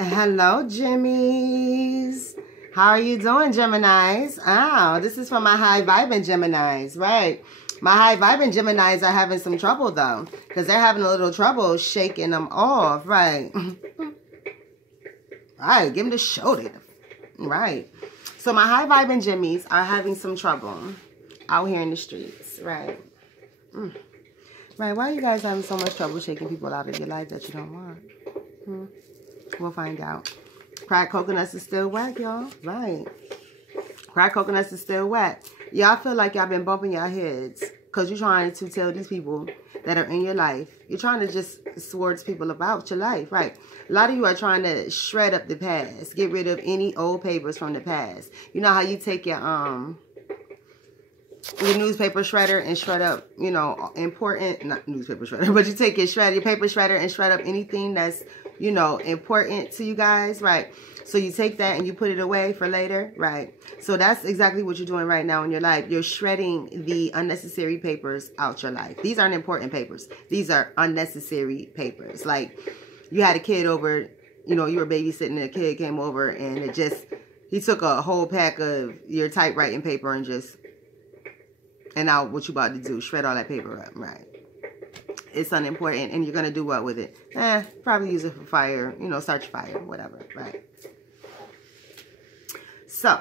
Hello, Jimmys. How are you doing, Geminis? Oh, this is for my high-vibing Geminis, right? My high-vibing Geminis are having some trouble, though, because they're having a little trouble shaking them off, right? Right, give them the shoulder. Right. So my high-vibing Jimmys are having some trouble out here in the streets, right? Right, why are you guys having so much trouble shaking people out of your life that you don't want? We'll find out. Cracked coconuts is still wet, y'all. Right. Cracked coconuts is still wet. Y'all feel like y'all been bumping your heads because you're trying to tell these people that are in your life. You're trying to just swords people about your life, right? A lot of you are trying to shred up the past. Get rid of any old papers from the past. You know how you take your newspaper shredder and shred up, you know, important, not newspaper shredder, but you take your paper shredder and shred up anything that's, you know, important to you guys, right? So you take that and you put it away for later, right? So that's exactly what you're doing right now in your life. You're shredding the unnecessary papers out your life. These aren't important papers. These are unnecessary papers. Like, you had a kid over, you know, you were babysitting and a kid came over and he took a whole pack of your typewriting paper and now what you about to do, shred all that paper up, right? It's unimportant, and you're going to do what with it? Probably use it for fire, you know, start your fire, whatever, right? So,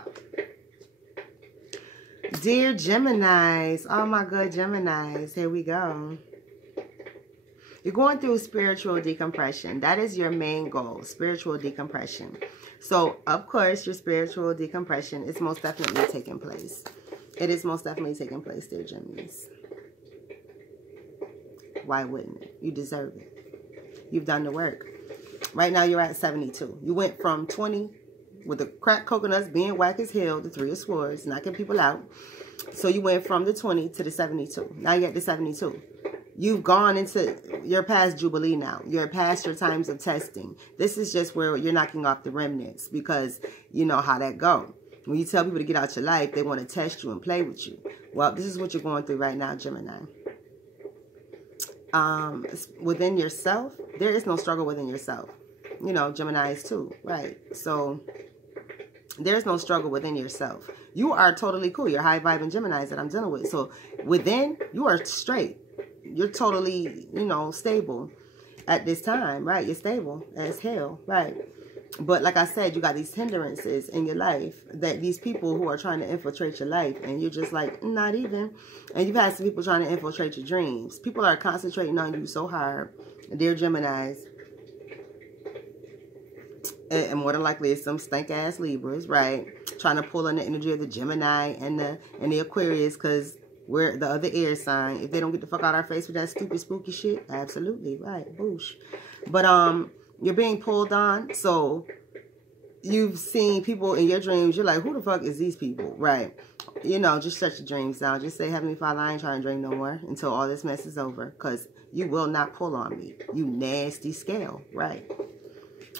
dear Geminis, oh my good Geminis, here we go. You're going through spiritual decompression. That is your main goal, spiritual decompression. So, of course, your spiritual decompression is most definitely taking place. It is most definitely taking place, dear Geminis. Why wouldn't it? You deserve it. You've done the work. Right now, you're at 72. You went from 20 with the cracked coconuts being whack as hell, the 3 of swords, knocking people out. So you went from the 20 to the 72. Now you're at the 72. You've gone into, you're past Jubilee now. You're past your times of testing. This is just where you're knocking off the remnants because you know how that go. When you tell people to get out your life, they want to test you and play with you. Well, this is what you're going through right now, Gemini. Within yourself, there is no struggle within yourself. You know, Geminis too, right? So, there's no struggle within yourself. You are totally cool. You're high-vibing Geminis that I'm dealing with. So, within, you are straight. You're totally, you know, stable at this time, right? You're stable as hell, right? But like I said, you got these hindrances in your life that these people who are trying to infiltrate your life, and you're just like, not even. And you've had some people trying to infiltrate your dreams. People are concentrating on you so hard, dear Geminis. And more than likely, it's some stank-ass Libras, right? Trying to pull in the energy of the Gemini and the Aquarius, because we're the other air sign. If they don't get the fuck out of our face with that stupid, spooky shit, absolutely, right, boosh. But, you're being pulled on, so you've seen people in your dreams. You're like, who the fuck is these people, right? You know, just shut your dreams down. Just say, Heavenly Father, I ain't trying to dream no more until all this mess is over, because you will not pull on me, you nasty scale, right?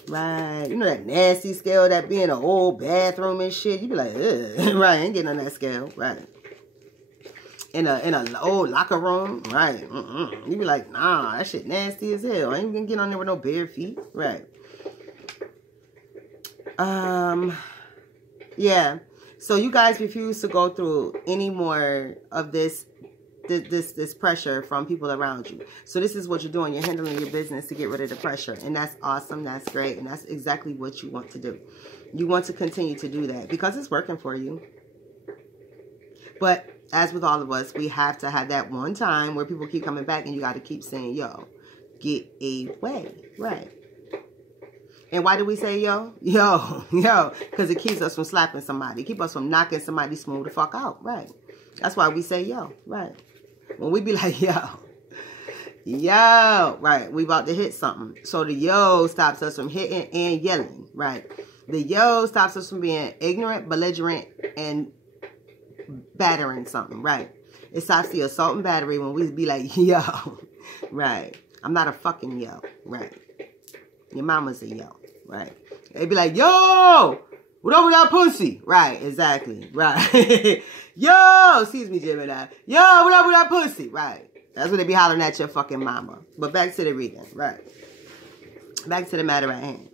Right, you know that nasty scale that be in an old bathroom and shit. You be like, ugh, right? I ain't getting on that scale, right? In a old locker room, right? You be like, nah, that shit nasty as hell. I ain't gonna get on there with no bare feet, right? Yeah. So you guys refuse to go through any more of this pressure from people around you. So this is what you're doing. You're handling your business to get rid of the pressure, and that's awesome. That's great, and that's exactly what you want to do. You want to continue to do that because it's working for you. But as with all of us, we have to have that one time where people keep coming back and you got to keep saying, yo, get away, right? And why do we say yo? Yo, because it keeps us from slapping somebody. Keep us from knocking somebody smooth the fuck out, right? That's why we say yo, right? When we be like, yo, right? We about to hit something. So the yo stops us from hitting and yelling, right? The yo stops us from being ignorant, belligerent, and battering something, right? It stops the assault and battery when we be like, yo, right? I'm not a fucking yo, right? Your mama's a yo, right? They be like, yo, what up with that pussy? Right, exactly, right? Yo, excuse me, Gemini. Yo, what up with that pussy? Right. That's what they be hollering at your fucking mama. But back to the reading, right? Back to the matter at hand.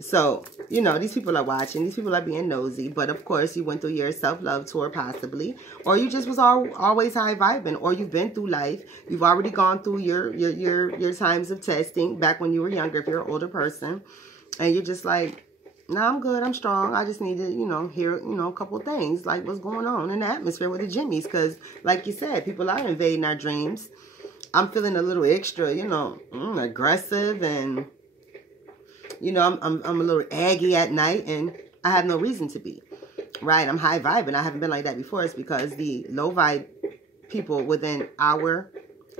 So, you know, these people are watching. These people are being nosy. But, of course, you went through your self-love tour possibly. Or you just was always high-vibing. Or you've been through life. You've already gone through your times of testing back when you were younger, if you're an older person. And you're just like, nah, I'm good. I'm strong. I just need to, you know, hear, you know, a couple things. Like what's going on in the atmosphere with the Jimmies. Because, like you said, people are invading our dreams. I'm feeling a little extra, you know, aggressive and... You know, I'm a little aggy at night, and I have no reason to be, right? I'm high vibing. I haven't been like that before. It's because the low vibe people within our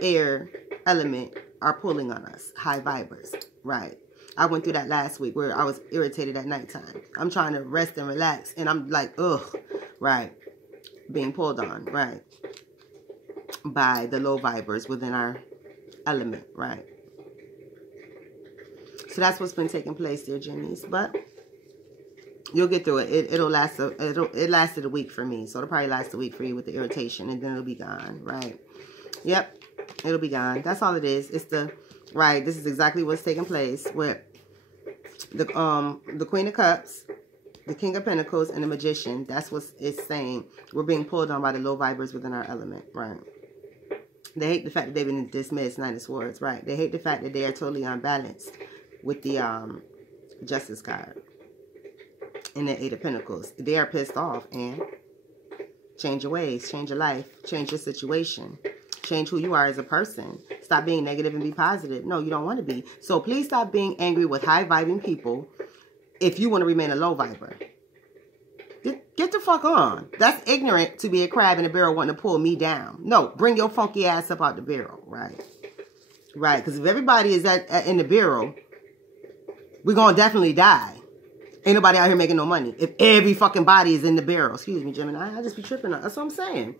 air element are pulling on us, high vibers, right? I went through that last week where I was irritated at nighttime. I'm trying to rest and relax, and I'm like, ugh, right? Being pulled on, right? By the low vibers within our element, right? So that's what's been taking place there, Jimmies. But you'll get through it. It lasted a week for me. So it'll probably last a week for you with the irritation. And then it'll be gone. Right. Yep. It'll be gone. That's all it is. It's the... Right. This is exactly what's taking place with the Queen of Cups, the King of Pentacles, and the Magician. That's what it's saying. We're being pulled on by the low vibers within our element. Right. They hate the fact that they've been dismissed. Nine of Swords. Right. They hate the fact that they are totally unbalanced with the Justice card and the Eight of Pentacles. They are pissed off. And change your ways, change your life, change your situation, change who you are as a person. Stop being negative and be positive. No, you don't want to be. So please stop being angry with high vibing people if you want to remain a low viber. Get the fuck on. That's ignorant to be a crab in a barrel wanting to pull me down. No, bring your funky ass up out the barrel, right? Right, because if everybody is in the barrel, we're going to definitely die. Ain't nobody out here making no money. If every fucking body is in the barrel. Excuse me, Gemini. I just be tripping. That's what I'm saying.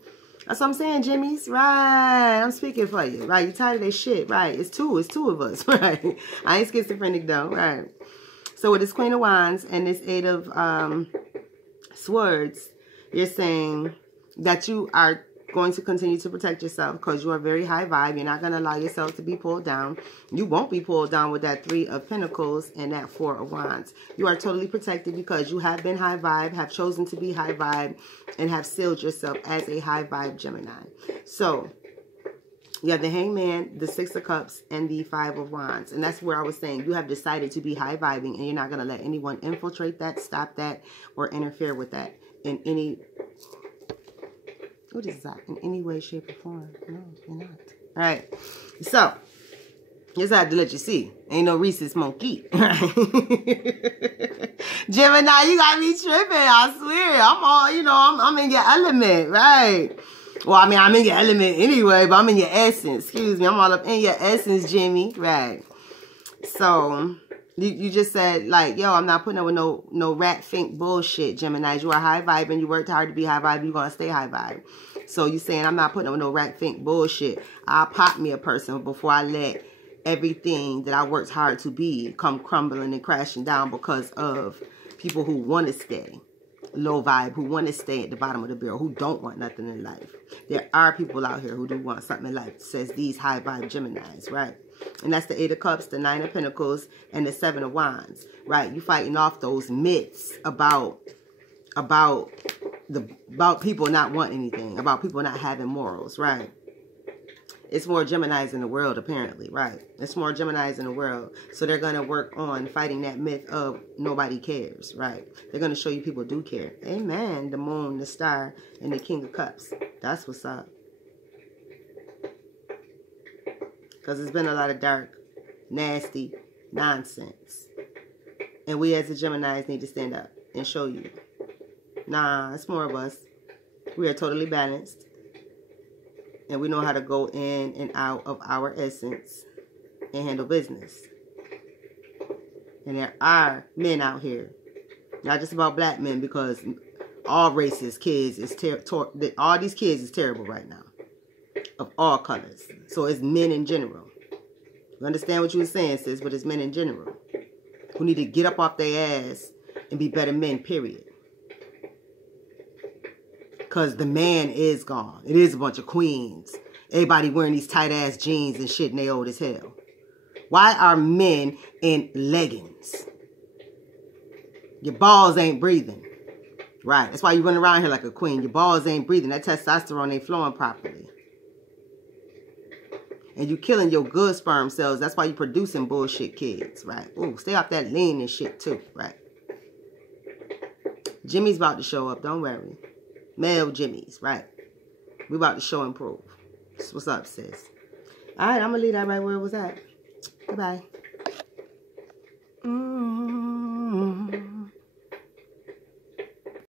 That's what I'm saying, Jimmies. Right. I'm speaking for you. Right. You tired of that shit. Right. It's two of us. Right. I ain't schizophrenic though. Right. So with this Queen of Wands and this Eight of Swords, you're saying that you are going to continue to protect yourself because you are very high vibe. You're not going to allow yourself to be pulled down. You won't be pulled down with that Three of Pentacles and that Four of Wands. You are totally protected because you have been high vibe, have chosen to be high vibe, and have sealed yourself as a high vibe Gemini. So you have the Hangman, the Six of Cups, and the Five of Wands. And that's where I was saying you have decided to be high vibing and you're not going to let anyone infiltrate that, stop that, or interfere with that in any... What is that? In any way, shape, or form? No, you're not. All right. So, just had to let you see. Ain't no Reese's monkey. Gemini, you got me tripping. I swear. I'm all, you know, I'm in your element, right? Well, I mean, I'm in your element anyway, but I'm in your essence. Excuse me. I'm all up in your essence, Jimmy. Right. So... You just said, like, yo, I'm not putting up with no rat fink bullshit, Gemini. You are high vibe and you worked hard to be high vibe. You're going to stay high vibe. So you saying, I'm not putting up with no rat fink bullshit. I'll pop me a person before I let everything that I worked hard to be come crumbling and crashing down because of people who want to stay low vibe, who want to stay at the bottom of the barrel, who don't want nothing in life. There are people out here who do want something in life, says these high vibe Geminis, right? And that's the Eight of Cups, the Nine of Pentacles, and the Seven of Wands, right? You fighting off those myths about people not wanting anything, about people not having morals, right? It's more Geminis in the world, apparently, right? It's more Geminis in the world. So they're going to work on fighting that myth of nobody cares, right? They're going to show you people do care. Amen. The Moon, the Star, and the King of Cups. That's what's up. Because there's been a lot of dark, nasty nonsense. And we as the Geminis need to stand up and show you. Nah, it's more of us. We are totally balanced. And we know how to go in and out of our essence and handle business. And there are men out here. Not just about black men, because all races, kids, all these kids is terrible right now. Of all colors. So it's men in general. You understand what you were saying, sis, but it's men in general. Who need to get up off their ass and be better men, period. Because the man is gone. It is a bunch of queens. Everybody wearing these tight ass jeans and shit and they old as hell. Why are men in leggings? Your balls ain't breathing. Right. That's why you run around here like a queen. Your balls ain't breathing. That testosterone ain't flowing properly. And you killing your good sperm cells. That's why you producing bullshit kids. Right. Ooh, stay off that lean and shit too. Right. Jimmy's about to show up. Don't worry. Male Jimmy's. Right. We about to show and prove. What's up, sis? All right. I'm going to leave that right where it was at. Goodbye.